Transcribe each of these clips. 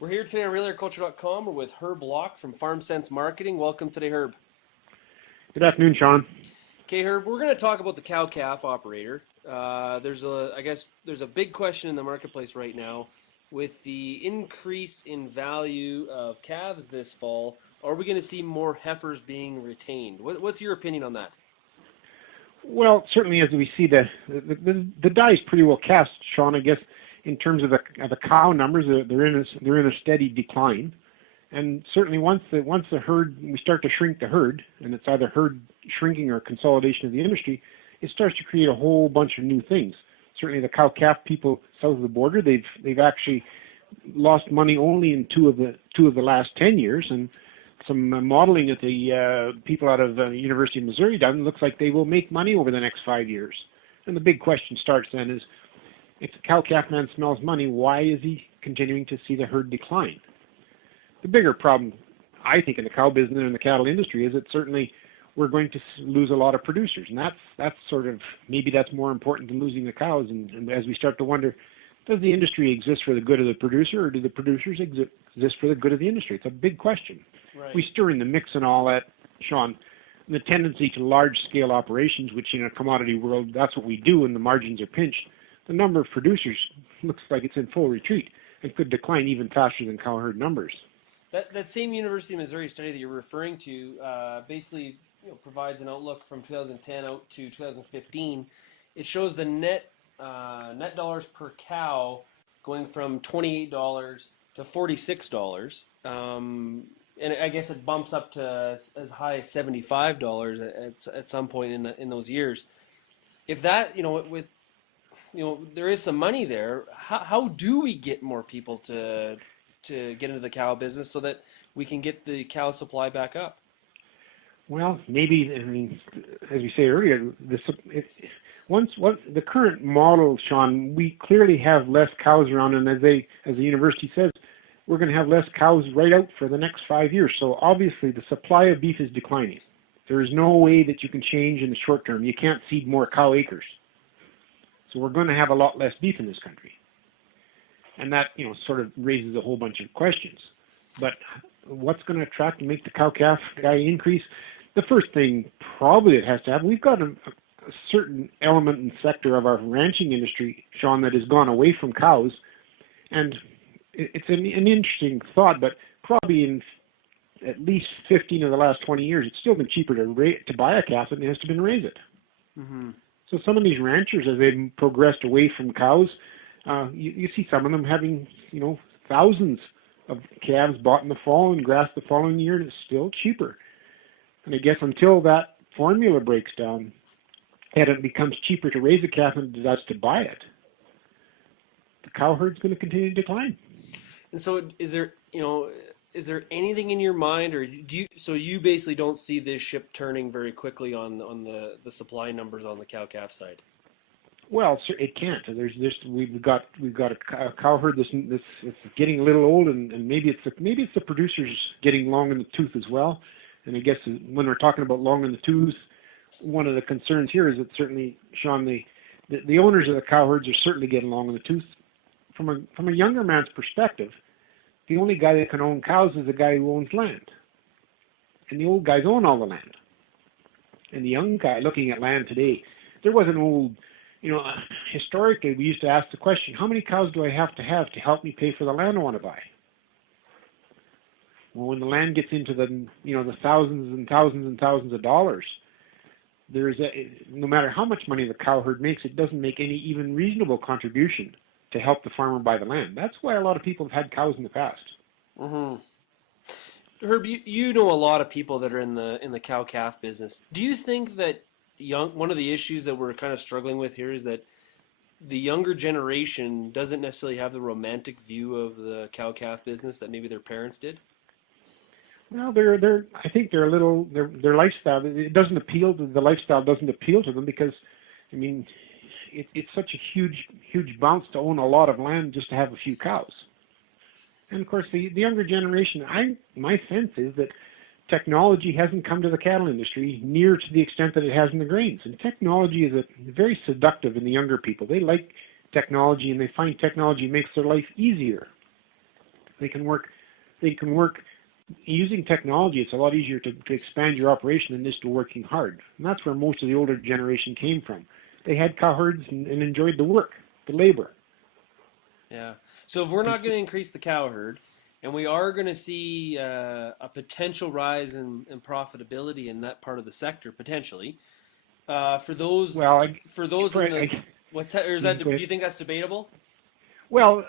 We're here today on RealAgriculture.com. We're with Herb Locke from Farmsense Marketing. Welcome today, Herb. Good afternoon, Sean. Okay, Herb, we're going to talk about the cow-calf operator. There's a big question in the marketplace right now with the increase in value of calves this fall. Are we going to see more heifers being retained? What's your opinion on that? Well, certainly as we see the die is pretty well cast, Sean. I guess in terms of the cow numbers, they're in a steady decline, and certainly once the herd, we start to shrink the herd, and it's either herd shrinking or consolidation of the industry, it starts to create a whole bunch of new things. Certainly the cow-calf people south of the border, they've actually lost money only in two of the last 10 years, and some modeling that the people out of the University of Missouri done looks like they will make money over the next 5 years. And the big question starts then is, if the cow-calf man smells money, why is he continuing to see the herd decline? The bigger problem, I think, in the cow business and the cattle industry is that certainly we're going to lose a lot of producers, and that's sort of, maybe that's more important than losing the cows. And as we start to wonder, does the industry exist for the good of the producer, or do the producers exist for the good of the industry? It's a big question. Right. We stir in the mix and all that, Sean. And the tendency to large-scale operations, which in a commodity world, that's what we do, and the margins are pinched. The number of producers looks like it's in full retreat and could decline even faster than cow herd numbers. That same University of Missouri study that you're referring to basically provides an outlook from 2010 out to 2015. It shows the net dollars per cow going from $28 to $46, and I guess it bumps up to as high as $75 at some point in those years. If that there is some money there, how do we get more people to get into the cow business so that we can get the cow supply back up? Well, maybe, I mean, as we say earlier, once the current model, Sean, we clearly have less cows around, and as the university says, we're going to have less cows right out for the next 5 years. So obviously the supply of beef is declining. There is no way that you can change in the short term. You can't seed more cow acres. So we're going to have a lot less beef in this country. And that, sort of raises a whole bunch of questions. But what's going to attract and make the cow-calf guy increase? The first thing probably it has to have, we've got a certain element and sector of our ranching industry, Sean, that has gone away from cows. And it's an interesting thought, but probably in at least 15 of the last 20 years, it's still been cheaper to buy a calf than it has to been raise it. Mm-hmm. So some of these ranchers, as they've progressed away from cows, you see some of them having, thousands of calves bought in the fall and grass the following year, and it's still cheaper. And I guess until that formula breaks down and it becomes cheaper to raise a calf than it does to buy it, the cow herd's going to continue to decline. And so, is there anything in your mind, or so you basically don't see this ship turning very quickly on the supply numbers on the cow-calf side? Well, it can't. We've got a cow herd that's getting a little old, and maybe it's the producers getting long in the tooth as well. And I guess when we're talking about long in the tooth, one of the concerns here is that certainly, Sean, the owners of the cow herds are certainly getting long in the tooth. From a younger man's perspective, the only guy that can own cows is the guy who owns land. And the old guys own all the land. And the young guy looking at land today, there was an old, historically we used to ask the question, how many cows do I have to help me pay for the land I want to buy? Well, when the land gets into the thousands and thousands and thousands of dollars, no matter how much money the cow herd makes, it doesn't make any even reasonable contribution to help the farmer buy the land. That's why a lot of people have had cows in the past. Mm-hmm. Herb, you know a lot of people that are in the cow-calf business. Do you think that one of the issues that we're kind of struggling with here is that the younger generation doesn't necessarily have the romantic view of the cow-calf business that maybe their parents did? Well, I think they're a little, their lifestyle, the lifestyle doesn't appeal to them because, I mean, it's such a huge bounce to own a lot of land just to have a few cows. And of course, the younger generation, my sense is that technology hasn't come to the cattle industry near to the extent that it has in the grains. And technology is very seductive in the younger people. They like technology, and they find technology makes their life easier. They can work using technology. It's a lot easier to expand your operation than it is to working hard. And that's where most of the older generation came from. They had cow herds and enjoyed the work, the labor. Yeah. So if we're not going to increase the cow herd, and we are going to see a potential rise in profitability in that part of the sector, potentially, for those, what's that? Or is that? Do you think that's debatable? Well,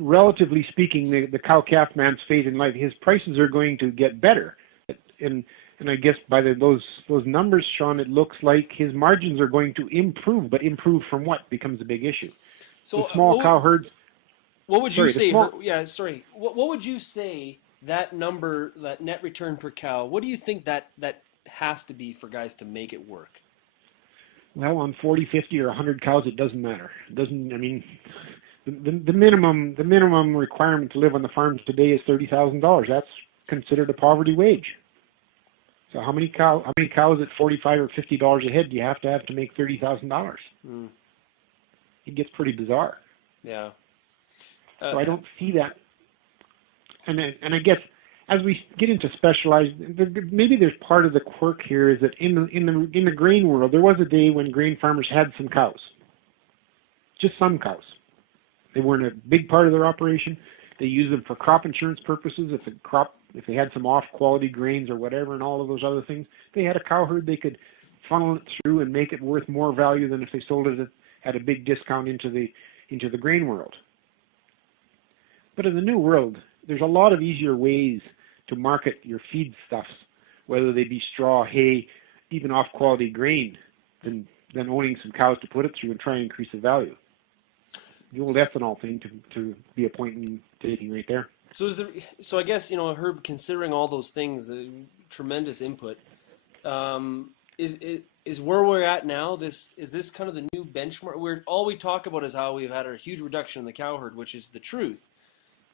relatively speaking, the cow-calf man's fate in life, his prices are going to get better, and I guess by those numbers, Sean, it looks like his margins are going to improve, but improve from what becomes a big issue. So the small cow herds. What would you say? What would you say that number, that net return per cow? What do you think that has to be for guys to make it work? Well, on 40, 50, or 100 cows, it doesn't matter. It doesn't. I mean, the minimum requirement to live on the farms today is $30,000. That's considered a poverty wage. So how many cows at $45 or $50 a head do you have to make $30,000? It gets pretty bizarre. Yeah. So I don't see that. And I guess as we get into specialized, maybe there's part of the quirk here is that in the grain world, there was a day when grain farmers had some cows, just some cows. They weren't a big part of their operation. They used them for crop insurance purposes. If they had some off-quality grains or whatever, and all of those other things, they had a cow herd. They could funnel it through and make it worth more value than if they sold it at a big discount into the grain world. But in the new world, there's a lot of easier ways to market your feedstuffs, whether they be straw, hay, even off-quality grain, than owning some cows to put it through and try and increase the value. The old ethanol thing to be a point in taking right there. So I guess, Herb, considering all those things, tremendous input, is where we're at now. Is this kind of the new benchmark? All we talk about is how we've had a huge reduction in the cow herd, which is the truth.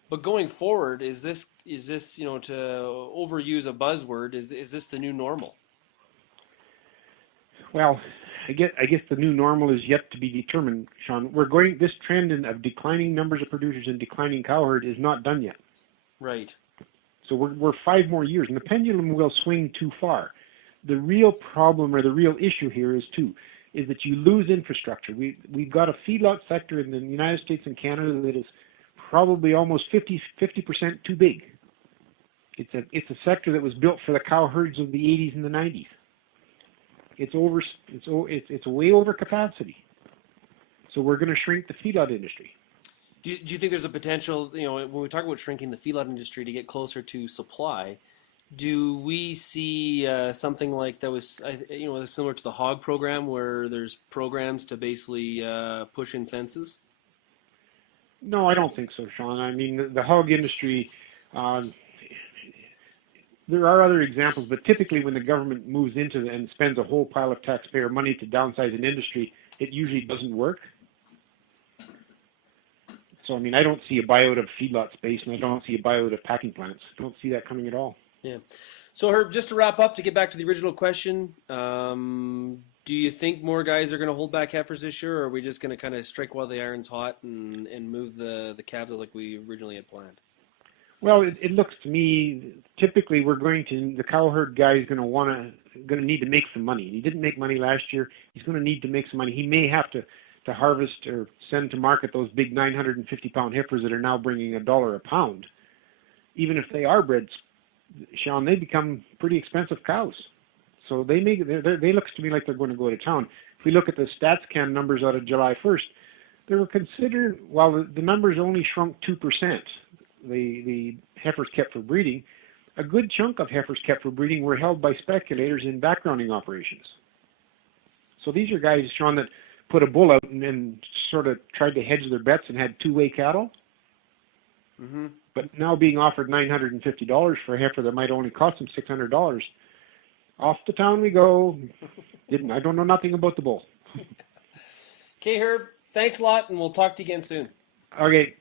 But going forward, is this to overuse a buzzword? Is this the new normal? Well, I guess the new normal is yet to be determined, Sean. This trend of declining numbers of producers and declining cow herd is not done yet. Right. So we're 5 more years, and the pendulum will swing too far. The real problem or the real issue here is that you lose infrastructure. We've got a feedlot sector in the United States and Canada that is probably almost 50% too big. It's a sector that was built for the cow herds of the 80s and the 90s. It's way over capacity. So we're going to shrink the feedlot industry. Do you think there's a potential, when we talk about shrinking the feedlot industry to get closer to supply, do we see something like that was, similar to the hog program, where there's programs to basically push in fences? No, I don't think so, Sean. I mean, the hog industry, there are other examples, but typically when the government moves into and spends a whole pile of taxpayer money to downsize an industry, it usually doesn't work. So, I mean, I don't see a buyout of feedlot space, and I don't see a buyout of packing plants. I don't see that coming at all. Yeah. So, Herb, just to wrap up, to get back to the original question, do you think more guys are going to hold back heifers this year, or are we just going to kind of strike while the iron's hot and move the calves like we originally had planned? Well, it looks to me, typically the cow herd guy is going to need to make some money. He didn't make money last year. He's going to need to make some money. He may have to harvest or send to market those big 950-pound heifers that are now bringing $1 a pound. Even if they are bred, Sean, they become pretty expensive cows. So they look to me like they're going to go to town. If we look at the StatsCan numbers out of July 1st, they were considered, while the numbers only shrunk 2%, the heifers kept for breeding, a good chunk of heifers kept for breeding were held by speculators in backgrounding operations. So these are guys, Sean, that put a bull out and sort of tried to hedge their bets and had two-way cattle. Mm-hmm. But now being offered $950 for a heifer that might only cost them $600, off to town we go. I don't know nothing about the bull. Okay, Herb, thanks a lot, and we'll talk to you again soon. Okay.